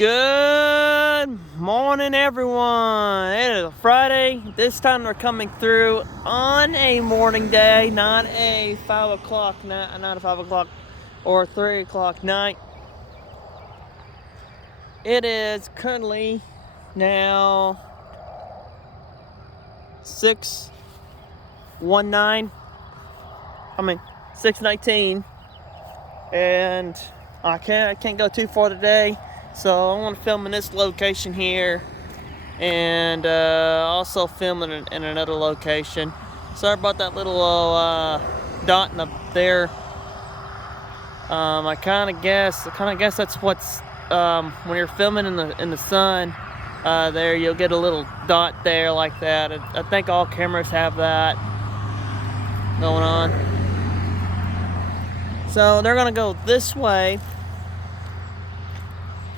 Good morning, everyone. It is a Friday. This time we're coming through on a morning day, not a 5 o'clock night, not a 5 o'clock or 3 o'clock night. It is currently now 6:19, and I can't go too far today. So I want to film in this location here, and also film in another location. Sorry about that little dot up there. I kind of guess that's what's when you're filming in the sun. There you'll get a little dot there like that. I think all cameras have that going on. So they're gonna go this way.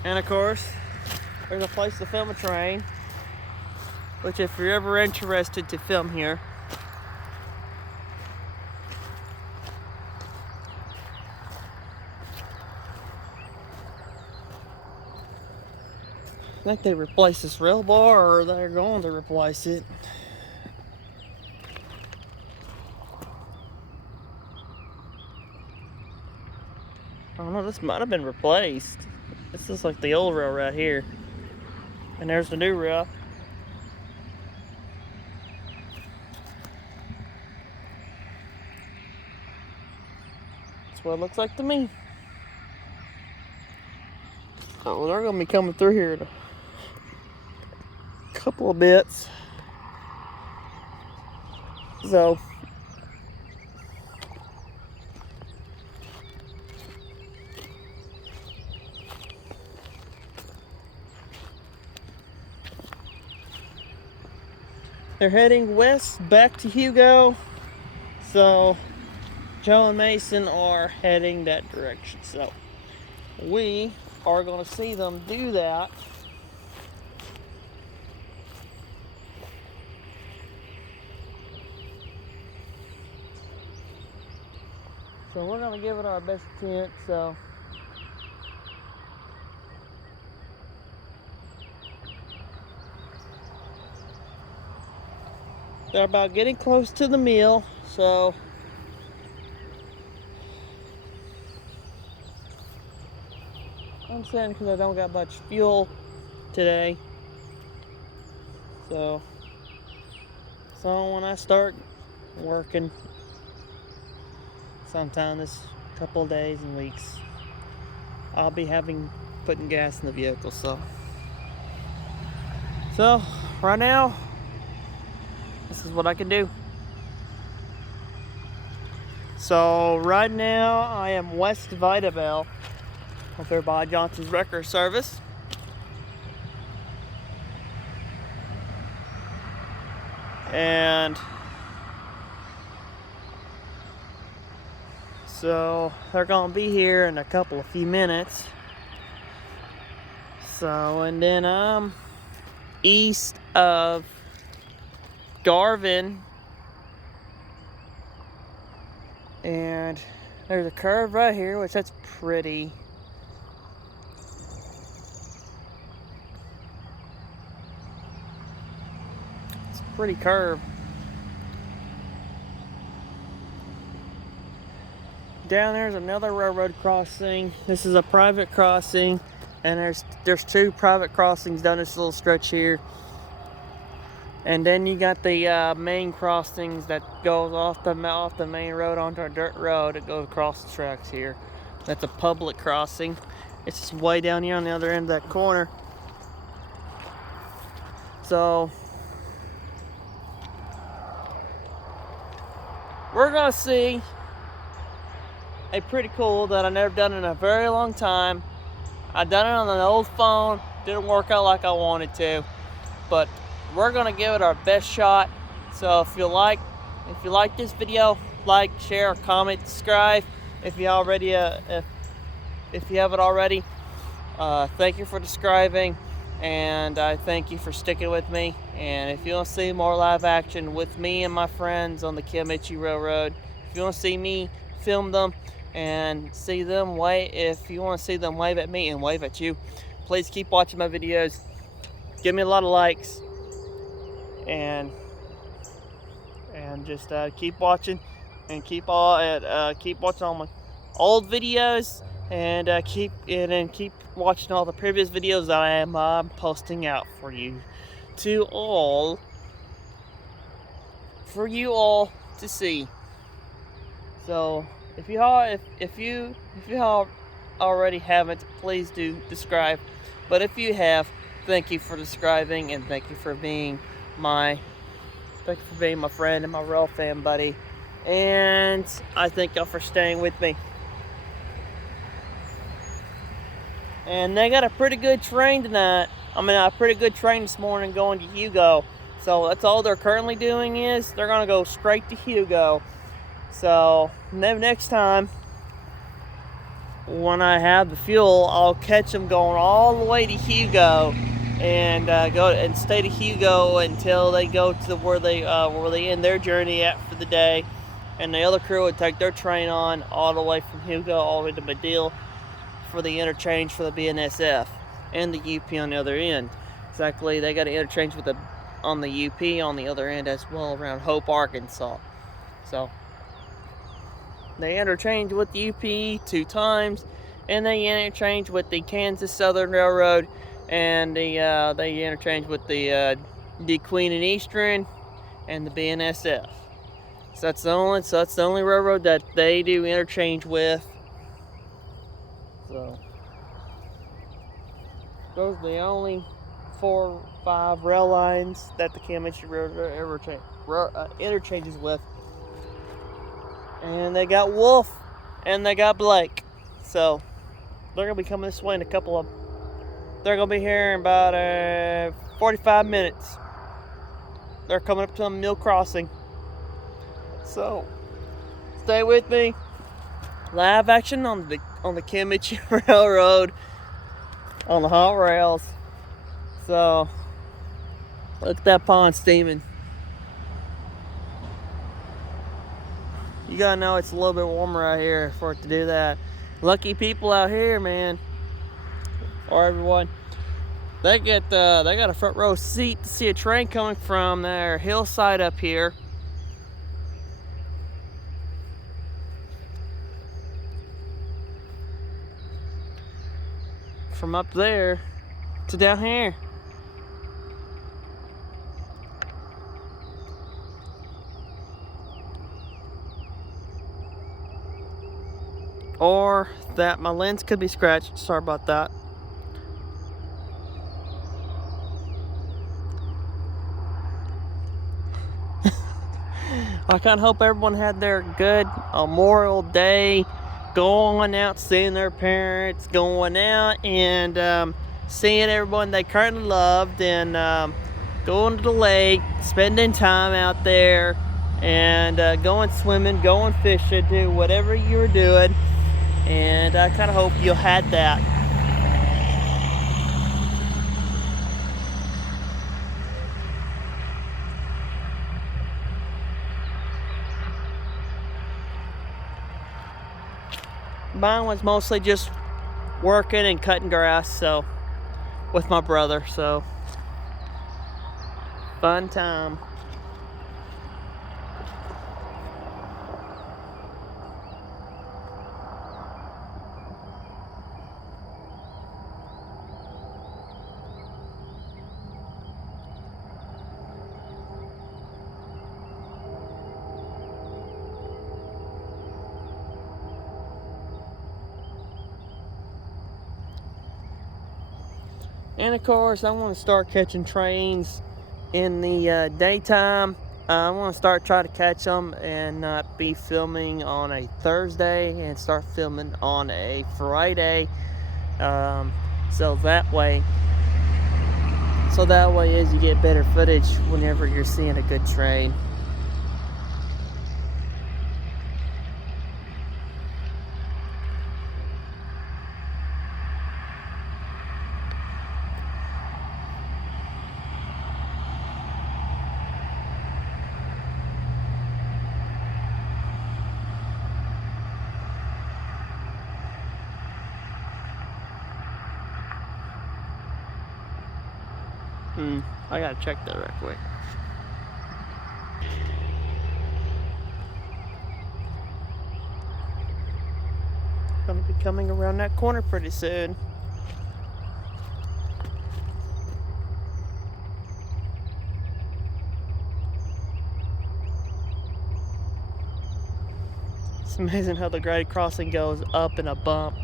And of course, there's a place to film a train, which if you're ever interested to film here, I think they replaced this rail bar, or they're going to replace it. I don't know, this might have been replaced. This is like the old rail right here. And there's the new rail. That's what it looks like to me. Oh, well, they're going to be coming through here in a couple of bits. So they're heading west back to Hugo. So Joe and Mason are heading that direction. So we are going to see them do that. So we're going to give it our best attempt. So they're about getting close to the mill, so I'm saying because I don't got much fuel today. So when I start working sometime this couple of days and weeks, I'll be putting gas in the vehicle. So right now, this is what I can do. So right now I am west of Idabel, up there by Johnson's Wrecker Service. And so they're gonna be here in a few minutes. So, and then I'm east of Garvin, and there's a curve right here, which that's pretty. It's a pretty curve. Down there's another railroad crossing. This is a private crossing, and there's two private crossings down this little stretch here. And then you got the main crossings that goes off the main road onto a dirt road. It goes across the tracks here. That's a public crossing. It's just way down here on the other end of that corner. So we're gonna see a pretty cool that I've never done in a very long time. I done it on an old phone. Didn't work out like I wanted to, but we're gonna give it our best shot. So if you like this video, like, share, comment, subscribe. If you haven't already, thank you for subscribing, and I thank you for sticking with me. And if you want to see more live action with me and my friends on the Kiamichi Railroad, if you want to see me film them and see them wave, if you want to see them wave at me and wave at you, please keep watching my videos. Give me a lot of likes, and just keep watching, and keep watching all my old videos, and keep watching all the previous videos that I am posting out for you all to see. So if you already haven't, please do subscribe. But if you have, thank you for subscribing, and thank you for being my friend and my real fan buddy. And I thank y'all for staying with me. And they got a pretty good train tonight. A pretty good train this morning going to Hugo. So that's all they're currently doing is they're gonna go straight to Hugo. So next time when I have the fuel, I'll catch them going all the way to Hugo, and go and stay to Hugo until they go to where they end their journey at for the day. And the other crew would take their train on all the way from Hugo all the way to Medill for the interchange for the BNSF and the UP on the other end. Exactly, they got to interchange with on the UP on the other end as well, around Hope, Arkansas. So they interchange with the UP 2 times, and they interchange with the Kansas Southern Railroad, and they interchange with the Queen and Eastern and the BNSF. So that's the only railroad that they do interchange with. So those are the only 4 or 5 rail lines that the kiamichi Railroad ever interchanges with. And they got Wolf, and they got Blake. So they're gonna be coming this way in they're gonna be here in about 45 minutes. They're coming up to a Mill Crossing. So stay with me. Live action on the kiamichi Railroad on the hot rails. So look at that pond steaming. You gotta know it's a little bit warmer out here for it to do that. Lucky people out here, man, or everyone. They got a front row seat to see a train coming from their hillside up here. From up there to down here. Or that my lens could be scratched. Sorry about that. I kind of hope everyone had their good Memorial Day, going out, seeing their parents, going out and seeing everyone they currently loved, and going to the lake, spending time out there, and going swimming, going fishing, do whatever you were doing. And I kind of hope you had that. Mine was mostly just working and cutting grass, so with my brother, so fun time. And of course, I want to start catching trains in the daytime. I want to try to catch them and not be filming on a Thursday and start filming on a Friday. So that way is you get better footage whenever you're seeing a good train. I gotta check that right quick. Gonna be coming around that corner pretty soon. It's amazing how the grade crossing goes up in a bump.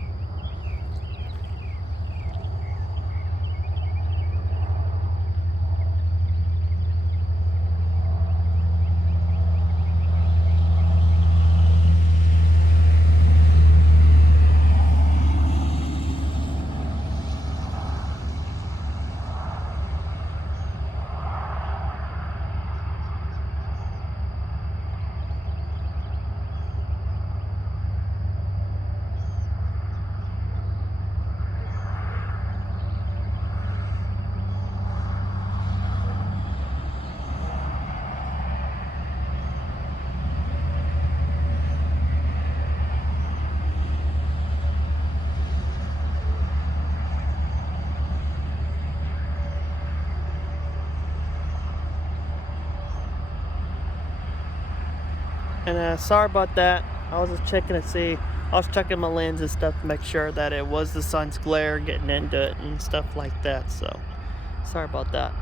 And sorry about that. I was just checking to see. I was checking my lens and stuff to make sure that it was the sun's glare getting into it and stuff like that. So, sorry about that.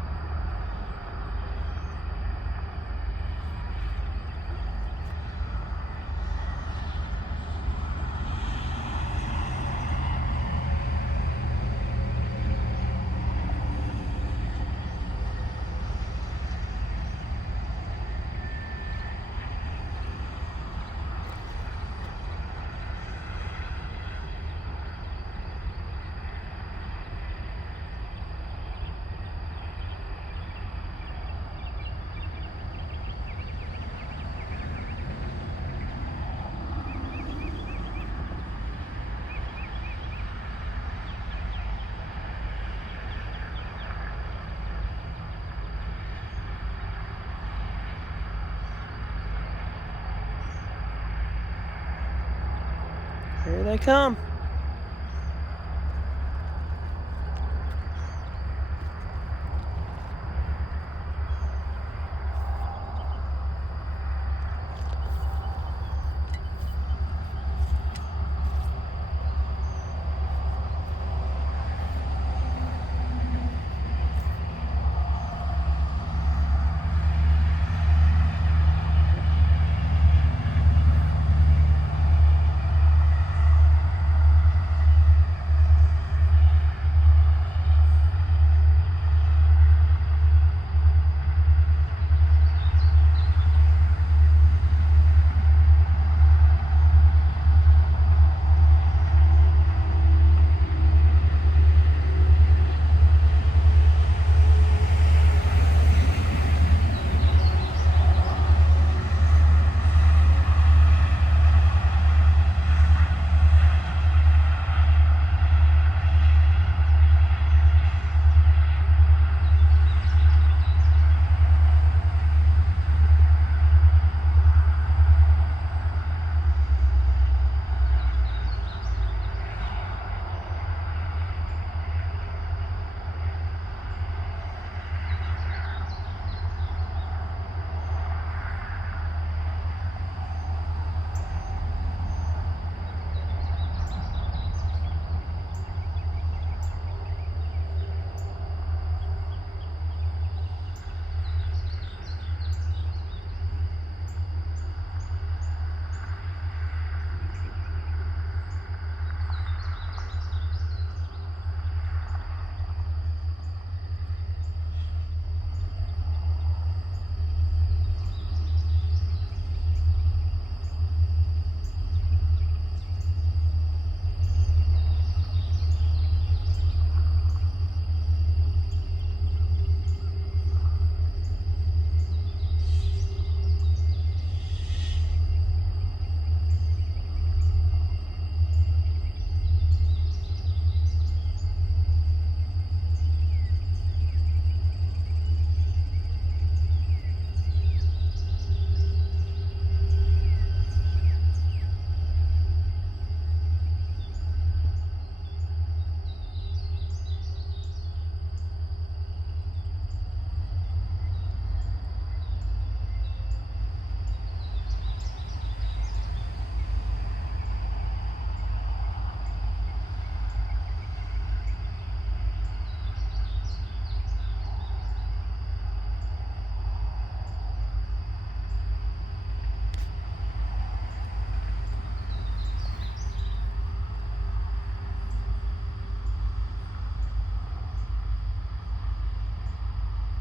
Here they come.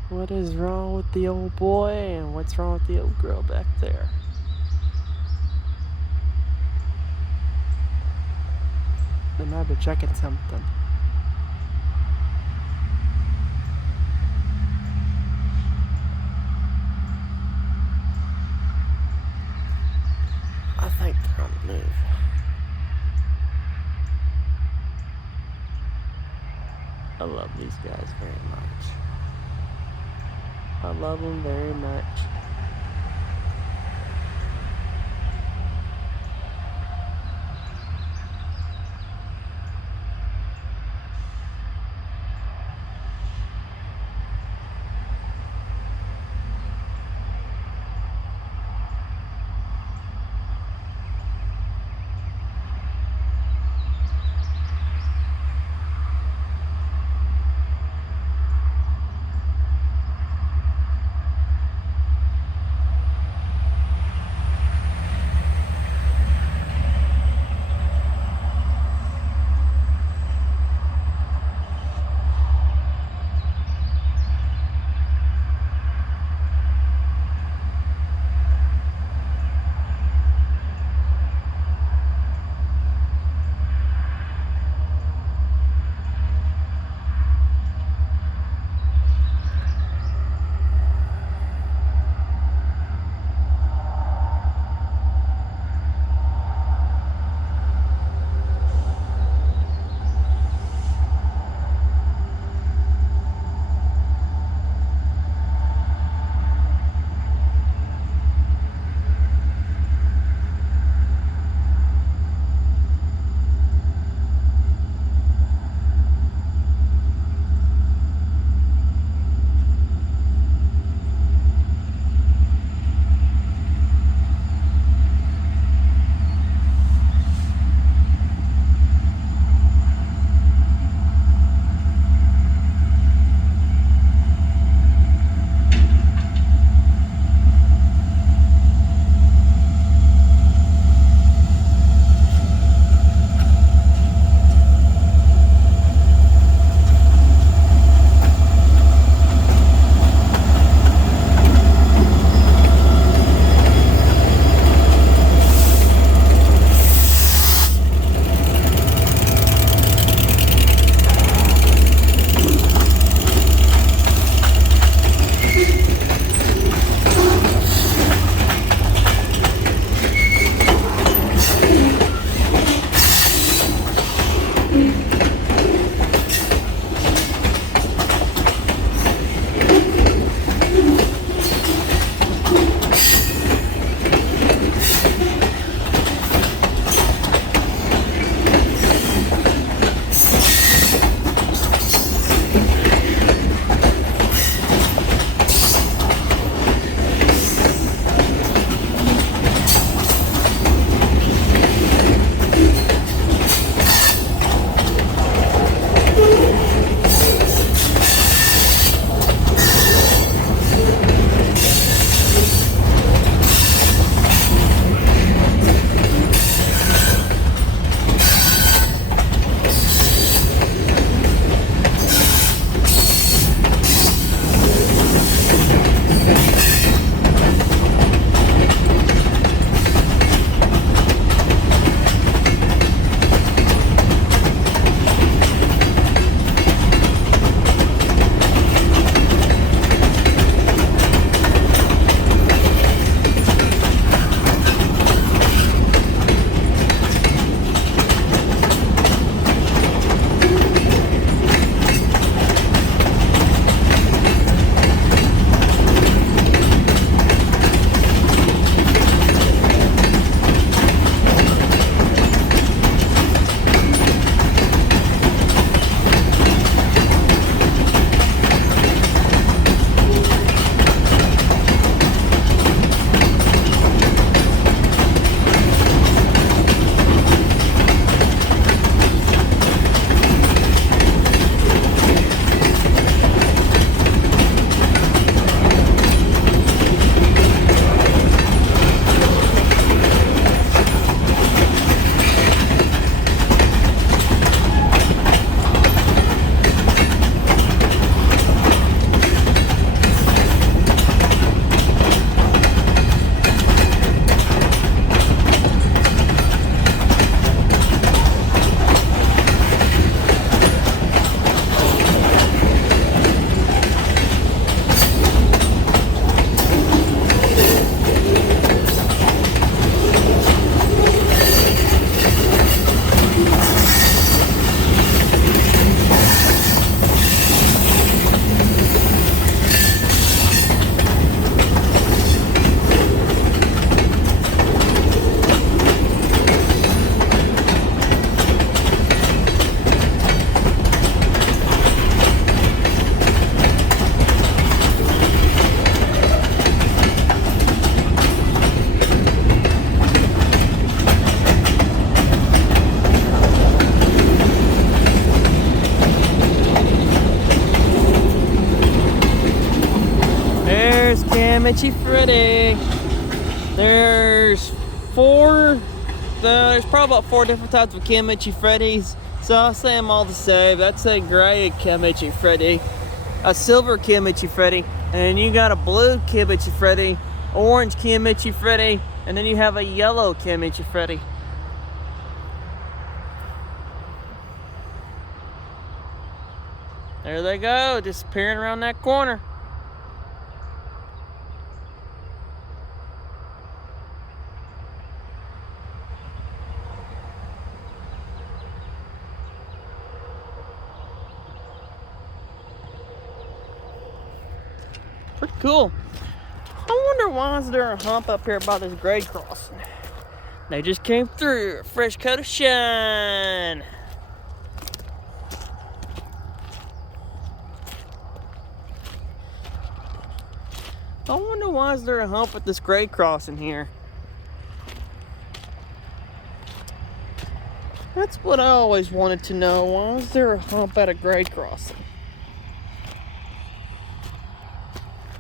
What is wrong with the old boy and what's wrong with the old girl back there? They might be checking something. I think they're on the move. I love these guys very much. I love them very much. Kiamichi Freddy. There's probably about 4 different types of Kiamichi Freddys. So I'll say them all the same. That's a gray Kiamichi Freddy, a silver Kiamichi Freddy, and you got a blue Kiamichi Freddy, orange Kiamichi Freddy, and then you have a yellow Kiamichi Freddy. There they go, disappearing around that corner. Pretty cool. I wonder why is there a hump up here by this grade crossing? They just came through, a fresh coat of shine. I wonder why is there a hump at this grade crossing here? That's what I always wanted to know. Why is there a hump at a grade crossing?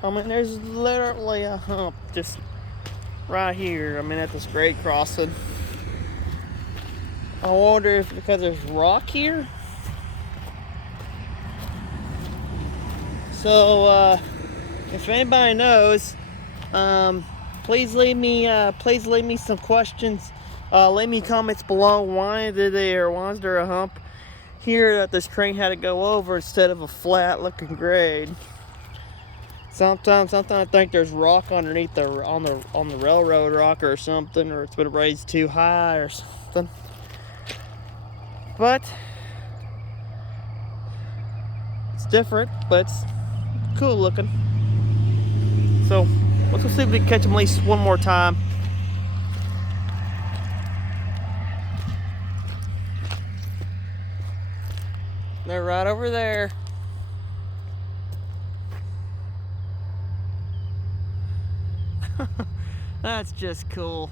I mean, there's literally a hump just right here. I mean, at this grade crossing. I wonder if because there's rock here. So, if anybody knows, please leave me some questions. Leave me comments below. Why is there a hump here that this train had to go over instead of a flat looking grade? Sometimes I think there's rock underneath on the railroad rock or something, or it's been raised too high or something. But it's different, but it's cool looking. So let's go see if we can catch them at least one more time. They're right over there. That's just cool.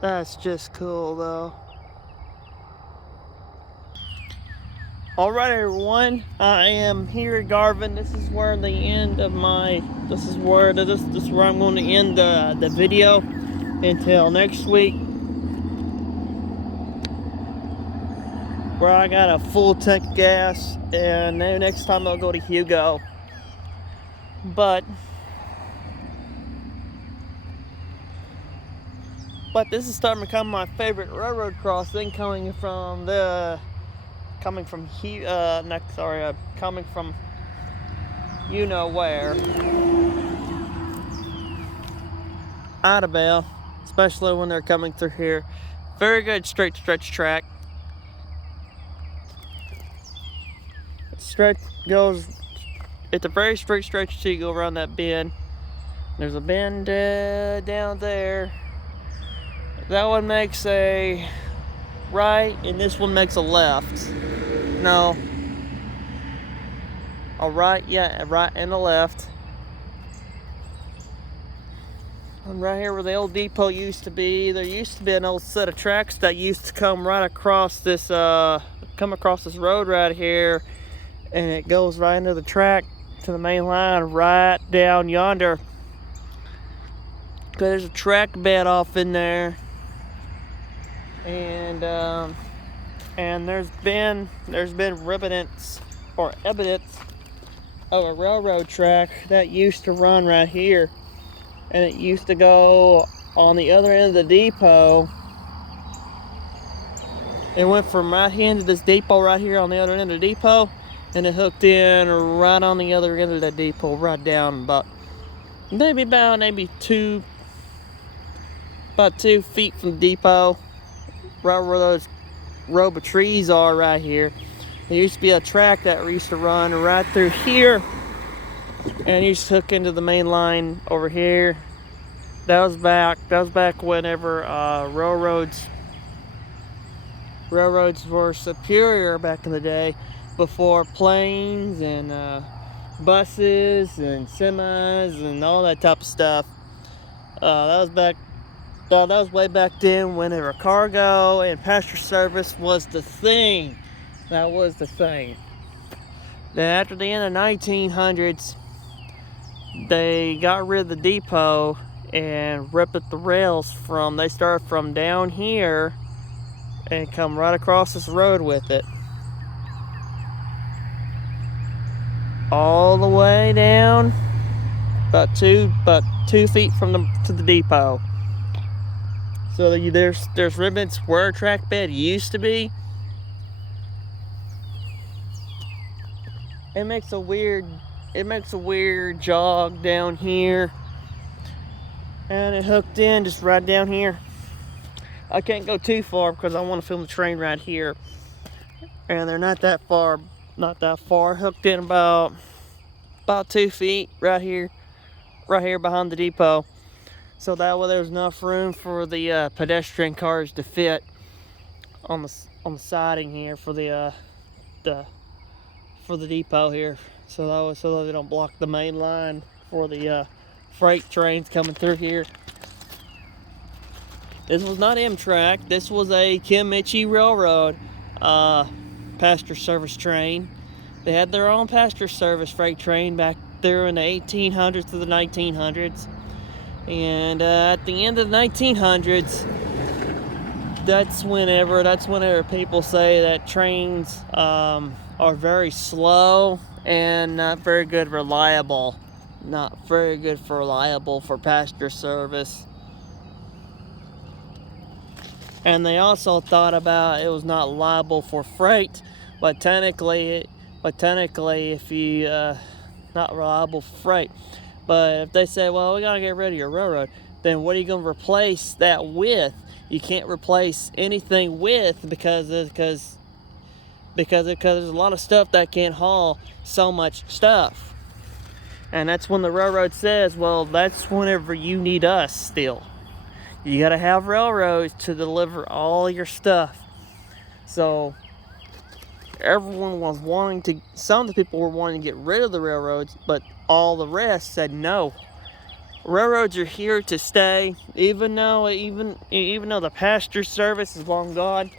That's just cool though. Alright everyone, I am here at Garvin. This is where I'm going to end the video until next week, where I got a full tank of gas, and then next time I'll go to Hugo. But this is starting to become my favorite railroad crossing, coming from you know where. Idabel, especially when they're coming through here. Very good straight stretch track. Stretch goes, it's a very straight stretch till you go around that bend. There's a bend down there. That one makes a right, and this one makes a left. No. A right, yeah, a right and a left. And right here where the old depot used to be, there used to be an old set of tracks that used to come right across this, road right here, and it goes right into the track to the main line right down yonder. Cause there's a track bed off in there. And there's been evidence of a railroad track that used to run right here, and it used to go on the other end of the depot. It went from right here into this depot right here on the other end of the depot, and it hooked in right on the other end of the depot, right down maybe 2 feet from the depot, right where those row of trees are right here. There used to be a track that used to run right through here, and used to hook into the main line over here. That was back whenever railroads were superior back in the day, before planes and buses and semis and all that type of stuff. That was way back then, whenever cargo and passenger service was the thing. That was the thing. Then after the end of the 1900s, they got rid of the depot and ripped up the rails they started from down here and come right across this road with it, all the way down about 2 feet to the depot. So there's ribbons where a track bed used to be. It makes a weird jog down here, and it hooked in just right down here. I can't go too far because I want to film the train right here, and they're not that far. Hooked in about 2 feet right here behind the depot, so that way there's enough room for the pedestrian cars to fit on the siding here for the depot here, so that they don't block the main line for the freight trains coming through here. This was not Amtrak. This was a Kiamichi Railroad passenger service train. They had their own passenger service freight train back there in the 1800s to the 1900s. And at the end of the 1900s, that's whenever people say that trains are very slow and not very good for passenger service. And they also thought about it was not liable for freight, but technically if you not reliable for freight. But if they say, well, we gotta get rid of your railroad, then what are you gonna replace that with? You can't replace anything with, because there's a lot of stuff that can't haul so much stuff. And that's when the railroad says, well, that's whenever you need us still. You gotta have railroads to deliver all your stuff. So some of the people were wanting to get rid of the railroads, but all the rest said no. Railroads are here to stay, even though the passenger service is long gone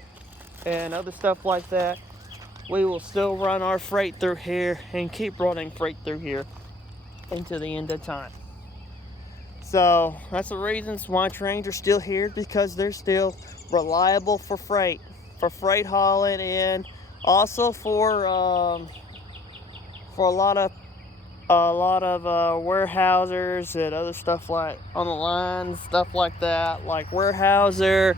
and other stuff like that. We will still run our freight through here and keep running freight through here into the end of time. So that's the reasons why trains are still here, because they're still reliable for freight hauling, and also for a lot of warehousers and other stuff like on the line, stuff like that, like warehouses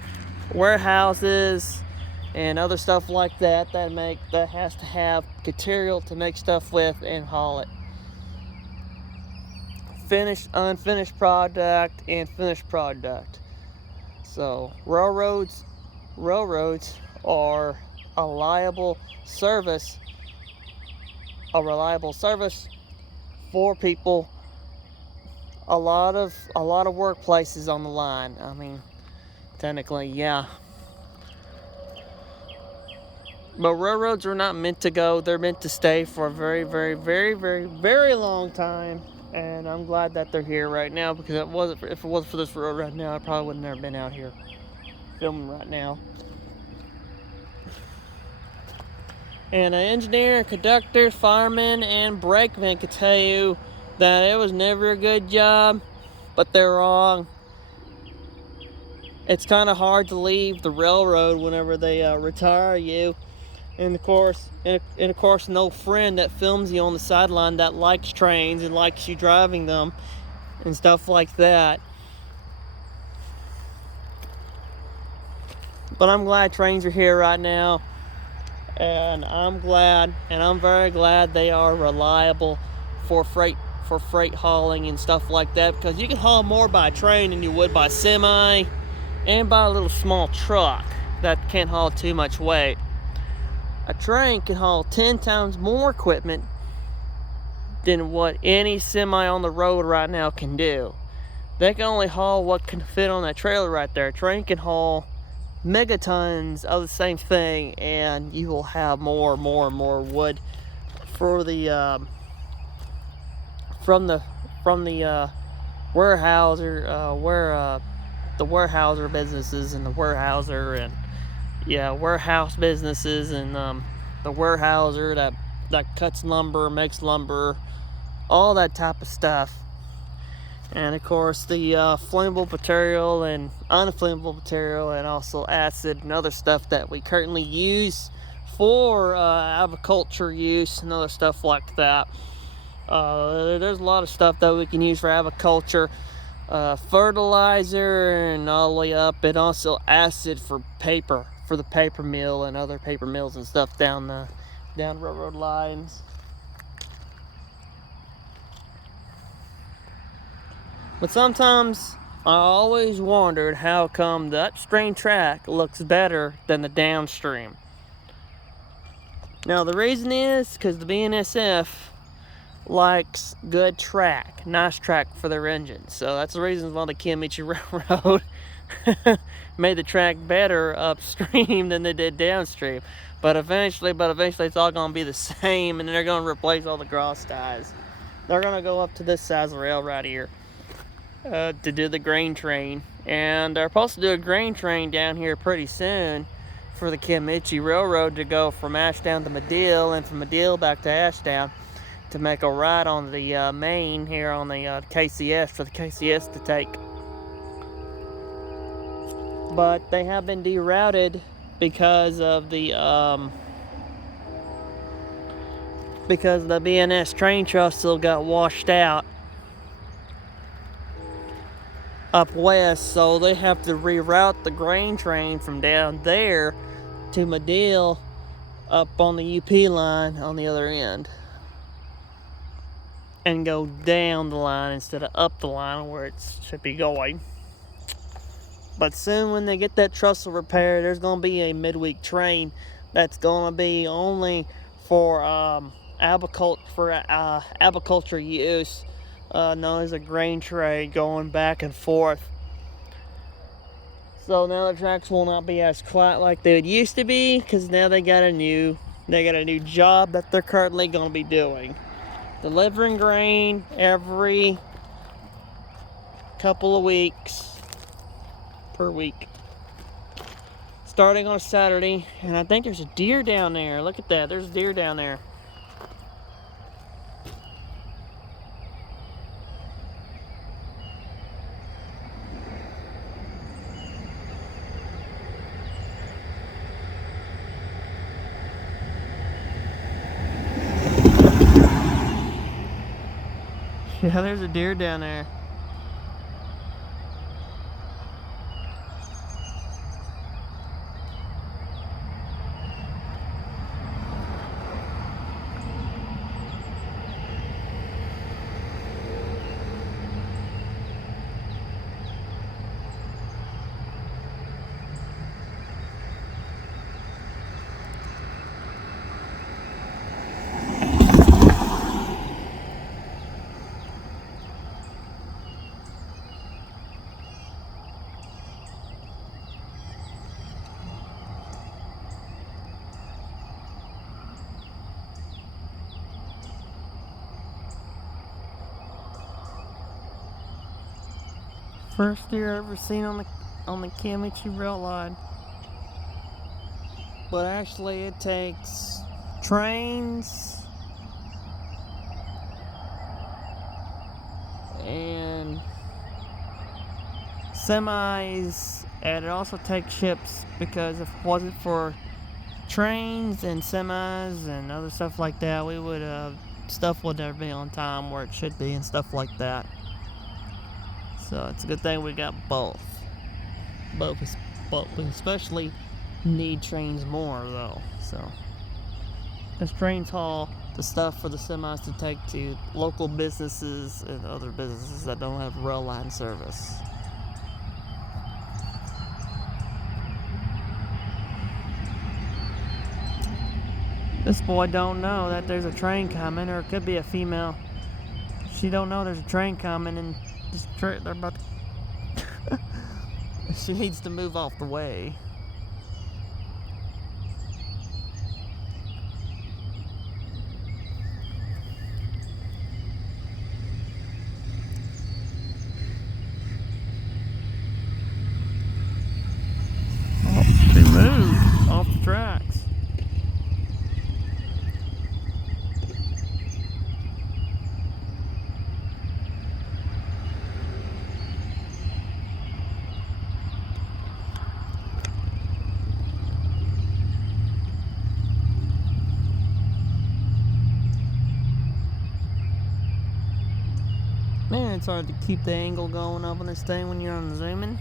and other stuff like that that has to have material to make stuff with and haul it. Finished, unfinished product, and finished product. So railroads are a reliable service for people. A lot of workplaces on the line. I mean, technically, yeah. But railroads are not meant to go. They're meant to stay for a very, very, very, very, very long time. And I'm glad that they're here right now, because if it wasn't for this road right now, I probably would have never been out here filming right now. And an engineer, conductor, fireman, and brakeman could tell you that it was never a good job, but they're wrong. It's kind of hard to leave the railroad whenever they retire you. And of course, an old friend that films you on the sideline that likes trains and likes you driving them and stuff like that. But I'm glad trains are here right now. and I'm glad, and I'm very glad they are reliable for freight hauling and stuff like that, because you can haul more by train than you would by semi and by a little small truck that can't haul too much weight. A train can haul 10 times more equipment than what any semi on the road right now can do. They can only haul what can fit on that trailer right there. A train can haul megatons of the same thing, and you will have more wood for the from the the warehouser businesses and the warehouser and warehouse businesses and the warehouser that cuts lumber, makes lumber, all that type of stuff. And of course the flammable material and unflammable material, and also acid and other stuff that we currently use for agriculture use and other stuff like that. There's a lot of stuff that we can use for agriculture, fertilizer and all the way up, and also acid for paper, for the paper mill and other paper mills and stuff down railroad lines. But sometimes I always wondered how come the upstream track looks better than the downstream. Now the reason is because the BNSF likes good track, nice track for their engines. So that's the reason why the Kiamichi Railroad made the track better upstream than they did downstream. But eventually it's all going to be the same, and they're going to replace all the cross ties. They're going to go up to this size of rail right here. To do the grain train, and they're supposed to do a grain train down here pretty soon for the Kiamichi Railroad to go from Ashdown to Medill, and from Medill back to Ashdown to make a ride on the main here on the KCS, for the KCS to take. But they have been derouted because of the BNS train trust still got washed out up west, so they have to reroute the grain train from down there to Medill up on the UP line on the other end, and go down the line instead of up the line where it should be going. But soon, when they get that trestle repaired, there's going to be a midweek train that's going to be only for agriculture use, known as a grain train, going back and forth. So now the tracks will not be as quiet like they used to be, because now they got a new job that they're currently going to be doing, delivering grain every couple of weeks per week, starting on Saturday. And I think there's a deer down there. Look at that, there's a deer down there. Yeah, there's a deer down there. First deer I ever seen on the Kiamichi rail line. But actually it takes trains and semis, and it also takes ships, because if it wasn't for trains and semis and other stuff like that, we would stuff would never be on time where it should be and stuff like that. So it's a good thing we got both. But we especially need trains more though. So Because trains haul the stuff for the semis to take to local businesses and other businesses that don't have rail line service. This boy don't know that there's a train coming, or it could be a female. She don't know there's a train coming, and this they're about to she needs to move off the way. Oh, they moved off the tracks. Man, it's hard to keep the angle going up on this thing when you're on zooming.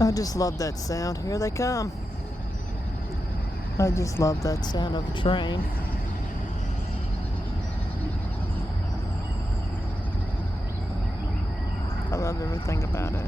I just love that sound. Here they come. I just love that sound of a train. I love everything about it.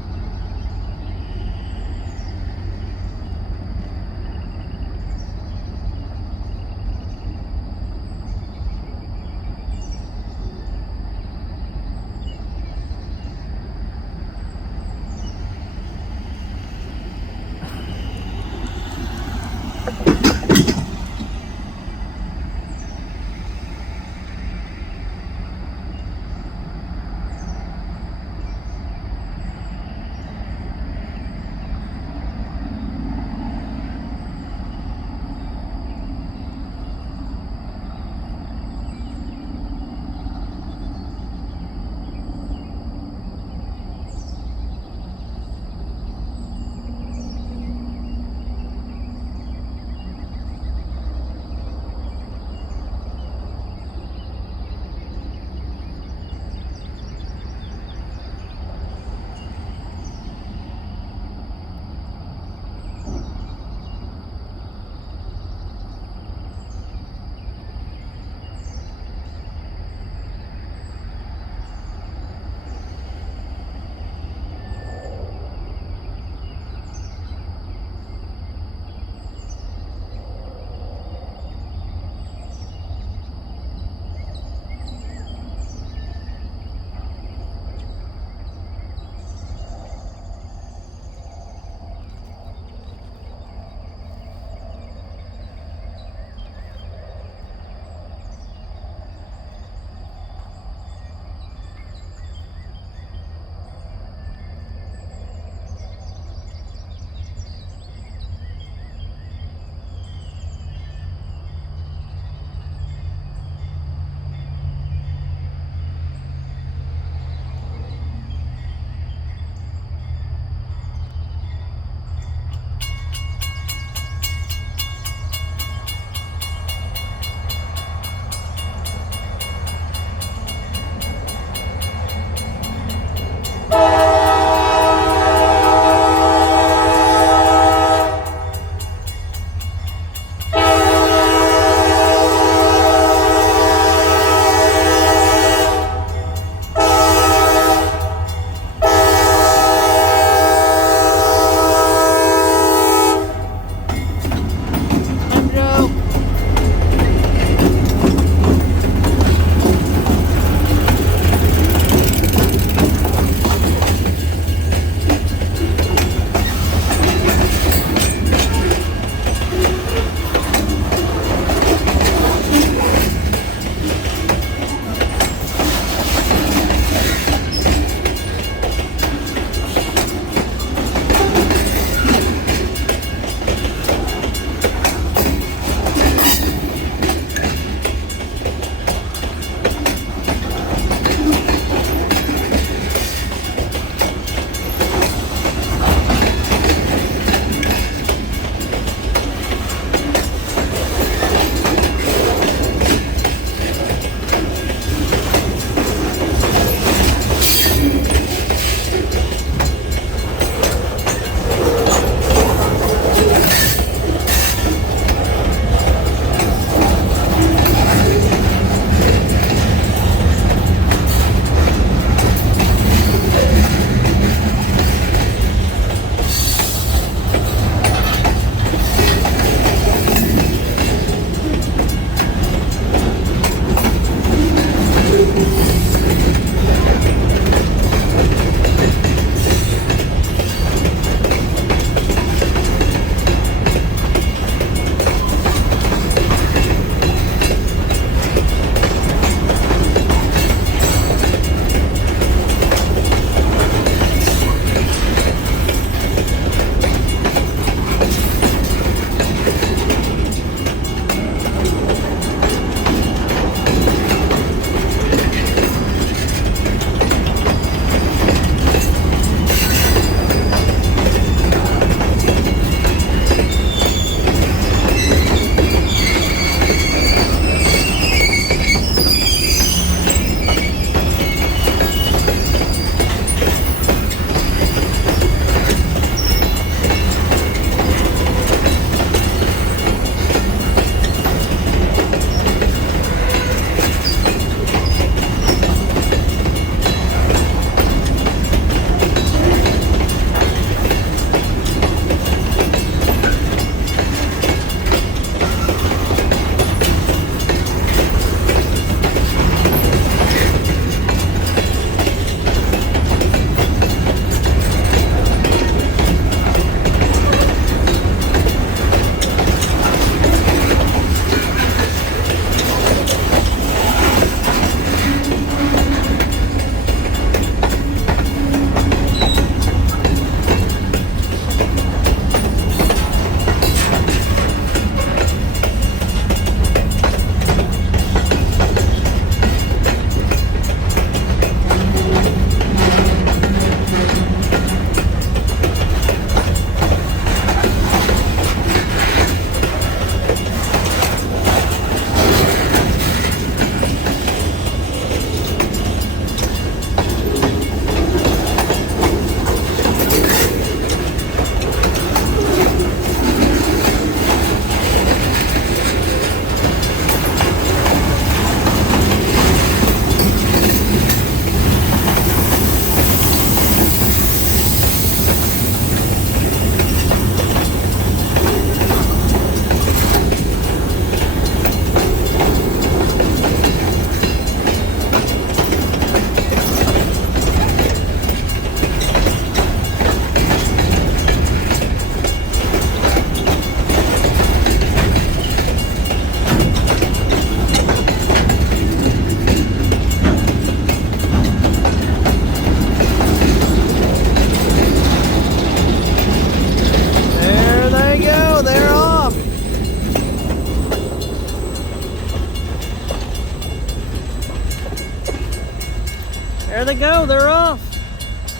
There they go, they're off.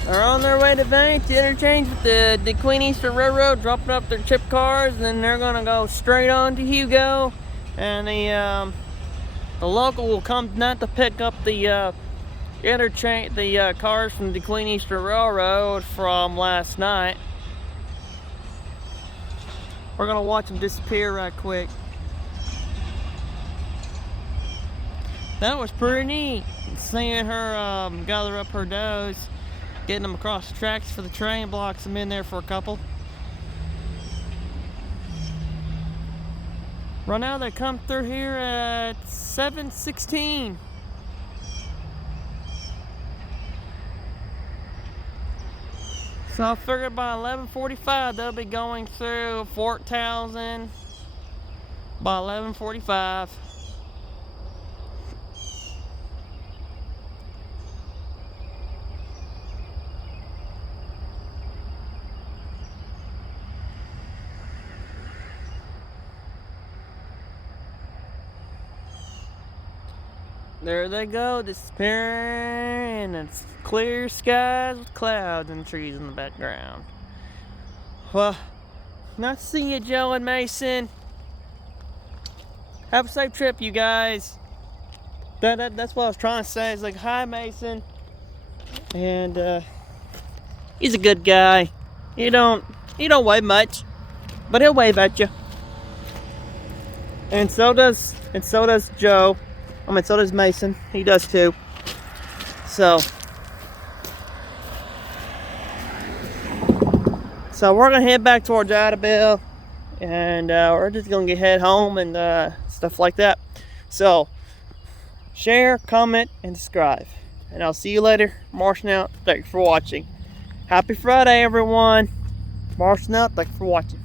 They're on their way to Vane to interchange with the Queen Eastern Railroad, dropping up their chip cars, and then they're gonna go straight on to Hugo. And the local will come tonight to pick up the interchange, the cars from the Queen Eastern Railroad from last night. We're gonna watch them disappear right quick. That was pretty neat, seeing her gather up her doughs, getting them across the tracks for the train, blocks them in there for a couple. Right now they come through here at 7:16. So I figured by 11:45 they'll be going through Fort Townsend by 11:45. There they go, disappearing, and it's clear skies with clouds and trees in the background. Well, nice to see you, Joe and Mason. Have a safe trip, you guys. That's what I was trying to say. It's like, hi, Mason. And he's a good guy. He don't weigh much, but he'll wave at you. And so does Joe. I mean, so does Mason. He does too. So we're gonna head back towards Idabel, and we're just gonna head home and stuff like that. So share, comment, and subscribe. And I'll see you later. Marshing out. Thanks for watching. Happy Friday, everyone. Marshing out. Thanks for watching.